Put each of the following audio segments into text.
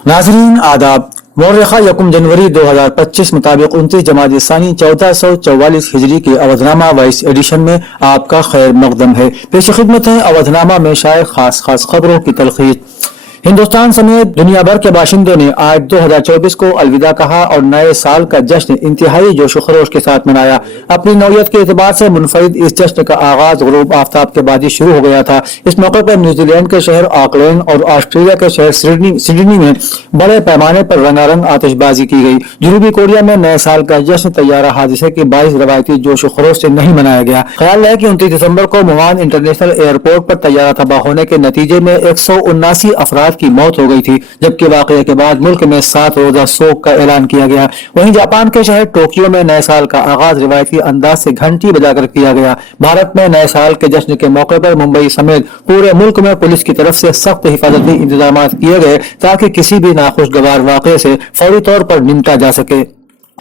नाजरीन आदाब। मौर्रखा यकुम जनवरी 2025 मुताबिक 29 जमात सानी 1444 हिजरी के अवधनामा वाइस एडिशन में आपका खैर मकदम है। पेश खिदमत है अवधनामा में शाये खास खबरों की तलखीस। हिंदुस्तान समेत दुनिया भर के बाशिंदों ने आज 2024 को अलविदा कहा और नए साल का जश्न इंतहाई जोश खरोश के साथ मनाया। अपनी नौयत के एतबार से मुनफरिद इस जश्न का आगाज गुरूब आफ्ताब के बाद ही शुरू हो गया था। इस मौके पर न्यूजीलैंड के शहर ऑकलैंड और ऑस्ट्रेलिया के शहर सिडनी में बड़े पैमाने पर रंगारंग आतिशबाजी की गई। जनूबी कोरिया में नए साल का जश्न तैयारा हादसे के बाईस रवायती जोश खरोश से नहीं मनाया गया। ख्याल है कि 29 दिसंबर को मुआन इंटरनेशनल एयरपोर्ट पर तैयारा तबाह होने के नतीजे में 179 अफराद की मौत हो गई थी, जबकि वाकये के बाद मुल्क में 7 रोजा शोक का ऐलान किया गया। वहीं जापान के शहर टोक्यो में नए साल का आगाज रिवायती अंदाज से घंटी बजाकर किया गया। भारत में नए साल के जश्न के मौके पर मुंबई समेत पूरे मुल्क में पुलिस की तरफ से सख्त हिफाजती इंतजाम किए गए ताकि किसी भी नाखुशगवार वाकये से फौरी तौर पर निपटा जा सके।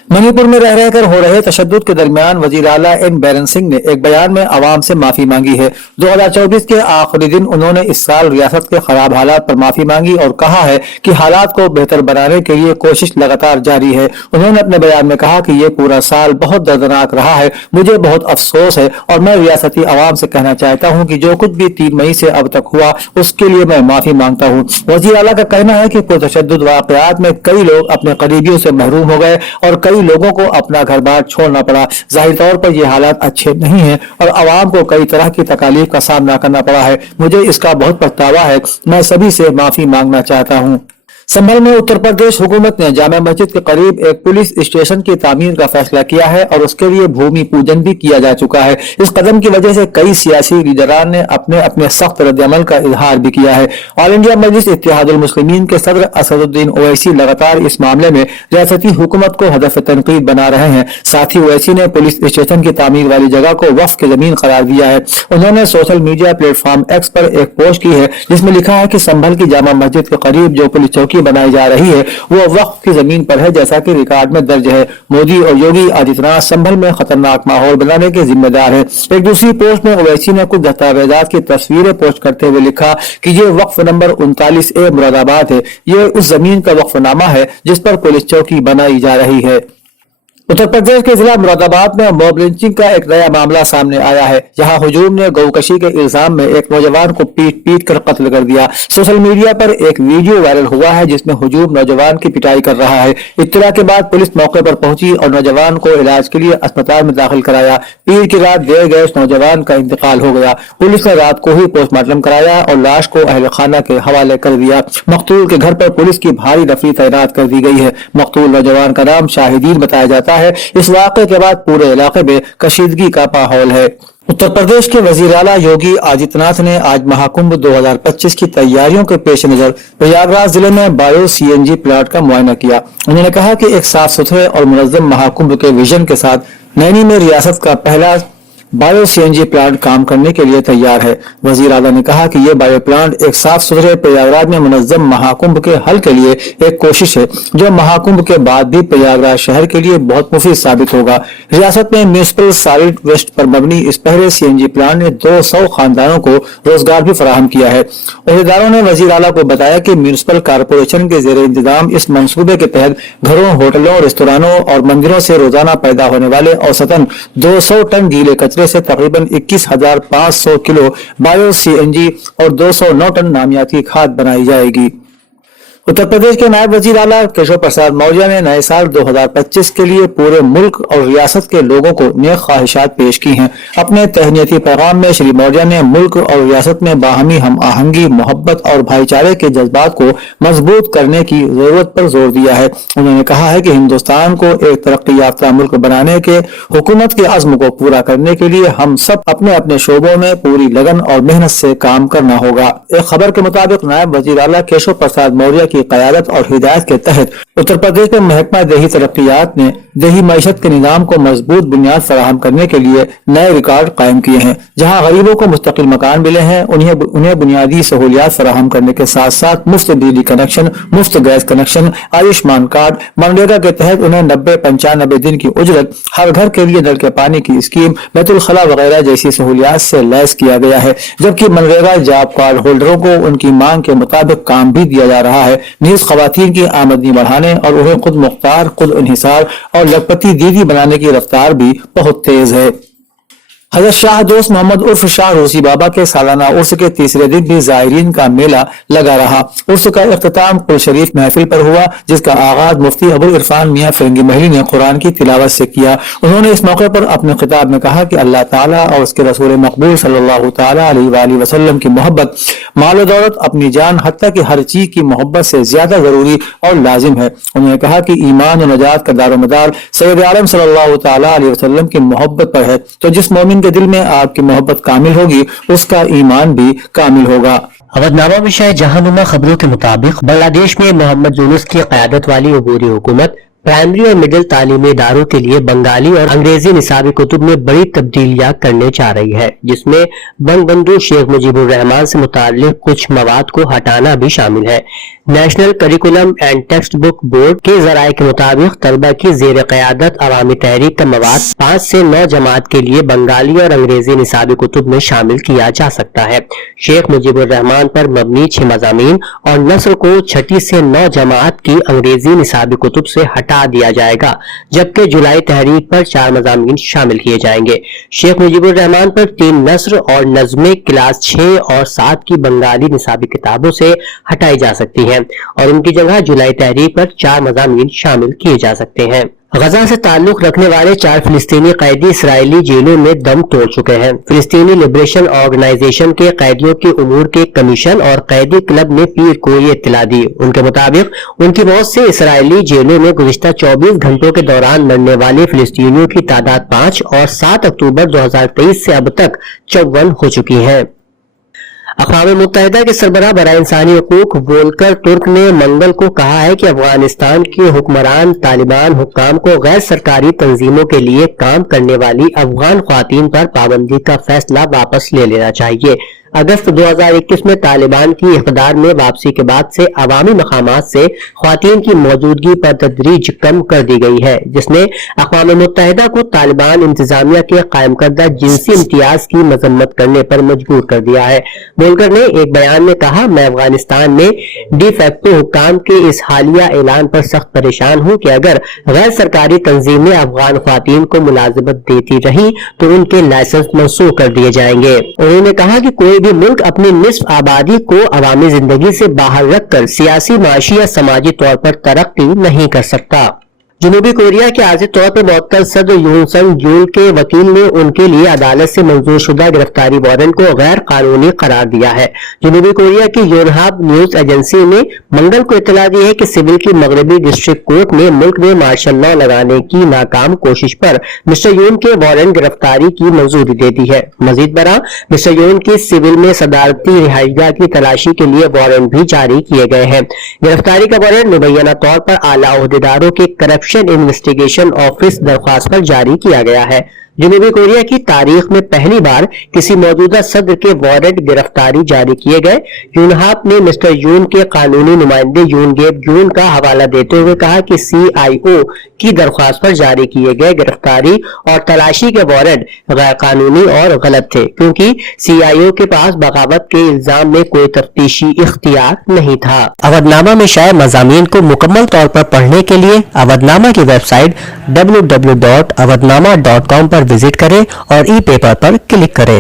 मणिपुर में रह रहकर हो रहे तशद्दुद के दरमियान वजीर आला एन बैरन सिंह ने एक बयान में आवाम से माफी मांगी है। 2024 के आखिरी दिन उन्होंने इस साल रियासत के खराब हालात पर माफी मांगी और कहा है कि हालात को बेहतर बनाने के लिए कोशिश लगातार जारी है। उन्होंने अपने बयान में कहा कि ये पूरा साल बहुत दर्दनाक रहा है, मुझे बहुत अफसोस है और मैं रियासती आवाम से कहना चाहता हूँ कि जो कुछ भी 3 मई से अब तक हुआ उसके लिए मैं माफी मांगता हूँ। वजीर आला का कहना है कि पुरतशद्दुद वाकयात में कई लोग अपने करीबियों से महरूम हो गए और कई लोगों को अपना घर बार छोड़ना पड़ा। जाहिर तौर पर ये हालात अच्छे नहीं हैं और आवाम को कई तरह की तकालीफ का सामना करना पड़ा है। मुझे इसका बहुत पछतावा है। मैं सभी से माफी मांगना चाहता हूँ। संभल में उत्तर प्रदेश हुकूमत ने जामा मस्जिद के करीब एक पुलिस स्टेशन की तामीर का फैसला किया है और उसके लिए भूमि पूजन भी किया जा चुका है। इस कदम की वजह से कई सियासी लीडरान ने अपने अपने सख्त रद्दअमल का इजहार भी किया है। ऑल इंडिया मजलिस इत्तेहादुल मुस्लिमीन के सदर असदुद्दीन ओवैसी लगातार इस मामले में रियासती हुकूमत को हदफ तनकीद बना रहे हैं। साथ ही ओवैसी ने पुलिस स्टेशन की तामीर वाली जगह को वक्फ की जमीन करार दिया है। उन्होंने सोशल मीडिया प्लेटफॉर्म एक्स पर एक पोस्ट की है जिसमें लिखा है कि संभल की जामा मस्जिद के करीब जो पुलिस चौकी बनाई जा रही है वो वक्फ की जमीन पर है, जैसा कि रिकॉर्ड में दर्ज है। मोदी और योगी आदित्यनाथ संभल में खतरनाक माहौल बनाने के जिम्मेदार हैं। एक दूसरी पोस्ट में ओवैसी ने कुछ दस्तावेजात की तस्वीरें पोस्ट करते हुए लिखा कि ये वक्फ नंबर 39A मुरादाबाद है। ये उस जमीन का वक्फनामा है जिस पर पुलिस चौकी बनाई जा रही है। उत्तर प्रदेश के जिला मुरादाबाद में मॉब लिंचिंग का एक नया मामला सामने आया है, जहां हुजूम ने गौकशी के इल्जाम में एक नौजवान को पीट कर कत्ल कर दिया। सोशल मीडिया पर एक वीडियो वायरल हुआ है जिसमें हुजूम नौजवान की पिटाई कर रहा है। इत्तला के बाद पुलिस मौके पर पहुंची और नौजवान को इलाज के लिए अस्पताल में दाखिल कराया। पीर की रात देर गए उस नौजवान का इंतकाल हो गया। पुलिस ने रात को ही पोस्टमार्टम कराया और लाश को अहल खाना के हवाले कर दिया। मकतूल के घर पर पुलिस की भारी नफरी तैनात कर दी गई है। मकतूल नौजवान का नाम शाहिदीन बताया जाता है। इस वाक़े के बाद पूरे इलाके में कशीदगी का माहौल है। उत्तर प्रदेश के वजीर आला योगी आदित्यनाथ ने आज महाकुंभ 2025 की तैयारियों के पेश नजर प्रयागराज जिले में बायो CNG प्लांट का मुआयना किया। उन्होंने कहा कि एक साफ सुथरे और मुनज़्ज़म महाकुंभ के विजन के साथ नैनी में रियासत का पहला बायो CNG प्लांट काम करने के लिए तैयार है। वजीर आला ने कहा कि यह बायो प्लांट एक साफ सुथरे प्रयागराज में मुनज़्ज़म महाकुंभ के हल के लिए एक कोशिश है जो महाकुंभ के बाद भी प्रयागराज शहर के लिए बहुत मुफीद साबित होगा। रियासत में म्यूनिसिपल सॉलिड वेस्ट पर मबनी इस पहले CNG प्लांट ने 200 खानदानों को रोजगार भी फराहम किया है। अहदेदारों ने वजीर आला को बताया कि म्यूनिसिपल कारपोरेशन के जेर इंतजाम इस मंसूबे के तहत घरों, होटलों, रेस्तोरानों और मंदिरों से रोजाना पैदा होने वाले औसतन 200 टन गीले कचरे से तकरीबन 21,500 किलो बायो CNG और 209 टन नामियाती खाद बनाई जाएगी। उत्तर प्रदेश के नायब वजीर आला केशव प्रसाद मौर्य ने नए साल 2025 के लिए पूरे मुल्क और रियासत के लोगों को नेक ख्वाहिशात पेश की हैं। अपने तहनीती पैगाम में श्री मौर्य ने मुल्क और रियासत में बाहमी हम आहंगी, मोहब्बत और भाईचारे के जज्बात को मजबूत करने की जरूरत पर जोर दिया है। उन्होंने कहा है कि हिंदुस्तान को एक तरक्की याफ्ता मुल्क बनाने के हुकूमत के अज़्म को पूरा करने के लिए हम सब अपने अपने शोबों में पूरी लगन और मेहनत से काम करना होगा। एक खबर के मुताबिक नायब वजीर आला केशव प्रसाद मौर्य की क़यादत और हिदायत के तहत उत्तर प्रदेश में महकमा देही तरक्कियात ने देही मईशत के निज़ाम को मजबूत बुनियाद फराहम करने के लिए नए रिकॉर्ड कायम किए हैं। जहां गरीबों को मुस्तकिल मकान मिले हैं, उन्हें बुनियादी सहूलियात फराहम करने के साथ साथ मुफ्त बिजली कनेक्शन, मुफ्त gas connection, Ayushman card, MNREGA के तहत उन्हें 90-95 दिन की उजरत, हर घर के लिए नल के पानी की स्कीम, बैतुल खला वगैरह जैसी सहूलियात से लैस किया गया है। जबकि मनरेगा जॉब कार्ड होल्डरों को उनकी मांग के मुताबिक काम भी दिया जा रहा है। नीज खवातीन की आमदनी बढ़ाने और उन्हें खुद मुख्तार, खुद इन्हिसार और लखपति दीदी बनाने की रफ्तार भी बहुत तेज है। हजरत शाह दोस्त मोहम्मद उर्फ शाह रोसी बाबा के सालाना उर्स के तीसरे दिन भी जायरीन का मेला लगा रहा। उर्स का इख्तिताम कुल शरीफ महफिल पर हुआ, जिसका आगाज मुफ्ती अबुल इरफान मियां फिरंगी महली ने कुरान की तिलावत से किया। उन्होंने इस मौके पर अपने खिताब में कहा कि अल्लाह ताला और उसके रसूल मकबूल सल्लल्लाहु ताला अलैहि वसल्लम की मोहब्बत, माल दौलत, अपनी जान, हत्ता कि हर चीज की मोहब्बत से ज्यादा जरूरी और लाजिम है। उन्होंने कहा कि ईमान और नजात का दारोमदार सैयद आलम सल्लल्लाहु ताला अलैहि वसल्लम की मोहब्बत पर है, तो जिस मोमिन के दिल में आपकी मोहब्बत कामिल होगी उसका ईमान भी कामिल होगा। अवधनामा में शायद जहानुमा खबरों के मुताबिक बांग्लादेश में मोहम्मद यूनुस की क़यादत वाली अबूरी हुकूमत प्राइमरी और मिडिल तालीमी इदारों के लिए बंगाली और अंग्रेजी निसाबी कुतुब में बड़ी तब्दीलियां करने जा रही है, जिसमें बंगबंधु शेख मुजीबुर रहमान से मुताल्लिक कुछ मवाद को हटाना भी शामिल है। National curriculum and text book board के जराये के मुताबिक तलबा की जेर क़यादत अवामी तहरीक का मवाद 5 से 9 जमात के लिए बंगाली और अंग्रेजी निसाबी कुतुब में शामिल किया जा सकता है। शेख मुजीबुर रहमान पर मबनी 6 मज़ामीन और नस्र को 6 से 9 जमात की अंग्रेजी निसाबी कुतुब से हटा दिया जाएगा, जबकि जुलाई तहरीक पर 4 मज़ामीन शामिल किए जाएंगे। शेख मुजीबुर रहमान पर 3 नस्र और नज़्में क्लास 6 और 7 की बंगाली निसाबी किताबों से हटाई जा सकती हैं और उनकी जगह जुलाई तहरीक पर 4 मज़ामीन शामिल किए जा सकते हैं। गजा से ताल्लुक रखने वाले 4 फिलिस्तीनी कैदी इसराइली जेलों में दम तोड़ चुके हैं। फिलिस्तीनी लिबरेशन ऑर्गेनाइजेशन के कैदियों के उमूर के कमीशन और कैदी क्लब ने पीर को ये इत्तला दी। उनके मुताबिक उनकी मौत से इसराइली जेलों में गुज़िश्ता 24 घंटों के दौरान मरने वाले फिलिस्तीनियों की तादाद 5 और 7 अक्टूबर 2023 से अब तक 54 हो चुकी है। अक़वाम मुत्तहिदा के सरबराह बराए इंसानी हकूक वोल्कर तुर्क ने मंगल को कहा है कि अफगानिस्तान के हुक्मरान तालिबान हुक्काम को गैर सरकारी तंजीमों के लिए काम करने वाली अफगान ख्वातीन पर पाबंदी का फैसला वापस ले लेना चाहिए। अगस्त 2021 में तालिबान की इक़्तिदार में वापसी के बाद से अवामी मकामात से ख्वातीन की मौजूदगी पर तदरीज कम कर दी गई है, जिसने अक़वाम मुत्तहिदा को तालिबान इंतजामिया के कायम करदा जिनसी इम्तियाज की मजम्मत करने पर मजबूर कर दिया है। बोलकर ने एक बयान में कहा, मैं अफगानिस्तान में डी फैक्टो हुक्काम के इस हालिया ऐलान पर सख्त परेशान हूँ कि अगर गैर सरकारी तंजीमें अफगान ख्वातीन को मुलाजिमत देती रही तो उनके लाइसेंस मनसूख कर दिए जाएंगे। उन्होंने कहा कि कोई भी मुल्क अपनी निस्फ आबादी को अवामी जिंदगी से बाहर रखकर सियासी, माशी या समाजी तौर पर तरक्की नहीं कर सकता। जनूबी कोरिया के आर्जी तौर पर मुअत्तल सदर यून संग यूल के वकील ने उनके लिए अदालत से मंजूर शुदा गिरफ्तारी वारंट को गैर कानूनी करार दिया है। जनूबी कोरिया की योनहाप न्यूज एजेंसी ने मंगल को इत्तला दी है कि सिविल की मगरबी डिस्ट्रिक्ट कोर्ट ने मुल्क में मार्शल लॉ लगाने की नाकाम कोशिश पर मिस्टर यून के वारंट गिरफ्तारी की मंजूरी दे दी है। मजीद बरा मिस्टर यून की सिविल में सदारती रिहाइशगाह की तलाशी के लिए वारंट भी जारी किए गए हैं। गिरफ्तारी का वारंट मुबैना तौर पर आला ओहदेदारों के करप्शन इन्वेस्टिगेशन ऑफिस दरख्वास्त पर जारी किया गया है। जनूबी कोरिया की तारीख में पहली बार किसी मौजूदा सदर के वारंट गिरफ्तारी जारी किए गए। यूनहाप ने मिस्टर यून के कानूनी नुमाइंदे यूनगेब यून का हवाला देते हुए कहा कि CIO की दरख्वास्त पर जारी किए गए गिरफ्तारी और तलाशी के वारंट गैर कानूनी और गलत थे, क्योंकि CIO के पास बगावत के इल्जाम में कोई तफ्तीशी इख्तियार नहीं था। अवधनामा में शाये मज़ामीन को मुकम्मल तौर पर पढ़ने के लिए अवधनामा की वेबसाइट www.awadnama.com पर विजिट करें और ई पेपर पर क्लिक करें।